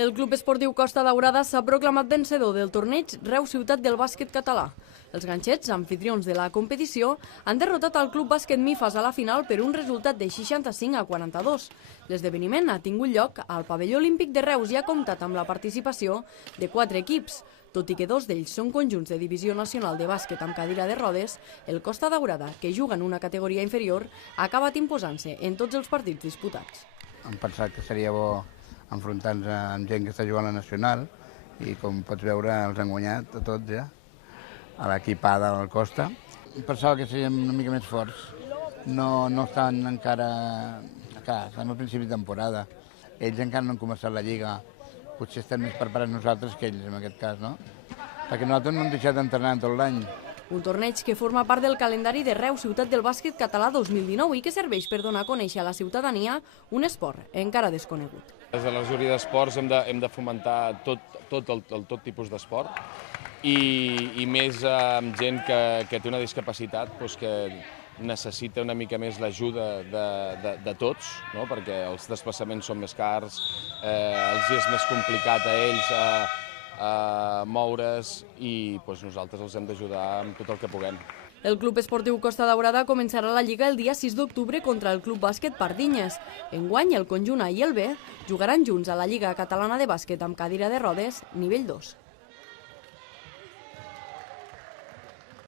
El Club Esportiu Costa Daurada s'ha proclamat vencedor del torneig Reus Ciutat del bàsquet català. Els ganxets, anfitrions de la competició, han derrotat el Club Bàsquet Mifas a la final per un resultat de 65-42. L'esdeveniment ha tingut lloc al pavelló olímpic de Reus i ha comptat amb la participació de 4 equips. Tot i que 2 d'ells són conjunts de divisió nacional de bàsquet amb cadira de rodes, el Costa Daurada, que juga en una categoria inferior, ha acabat imposant-se en tots els partits disputats. Hem pensat que seria bo enfrontar-nos amb gent que està jugant a la nacional i, com pots veure, els han guanyat a tots ja, a l'equipada del Costa. Pensava que seríem una mica més forts. No estan encara... Clar, estan al principi de temporada. Ells encara no han començat la Lliga. Potser estem més preparats nosaltres que ells, en aquest cas, no? Perquè nosaltres no hem deixat d'entrenar tot l'any. Un torneig que forma part del calendari de Reus Ciutat del bàsquet català 2019 i que serveix per donar a conèixer a la ciutadania un esport encara desconegut. Des de la Majoria d'Esports hem de fomentar tot tipus d'esport i més amb gent que té una discapacitat que necessita una mica més l'ajuda de tots, no? Perquè els desplaçaments són més cars, els és més complicat a ells moure's i nosaltres els hem d'ajudar amb tot el que puguem. El Club Esportiu Costa Daurada començarà la Lliga el dia 6 d'octubre contra el Club Bàsquet Pardinyes. Enguany, el conjunt A i el B jugaran junts a la Lliga Catalana de Bàsquet amb cadira de rodes nivell 2.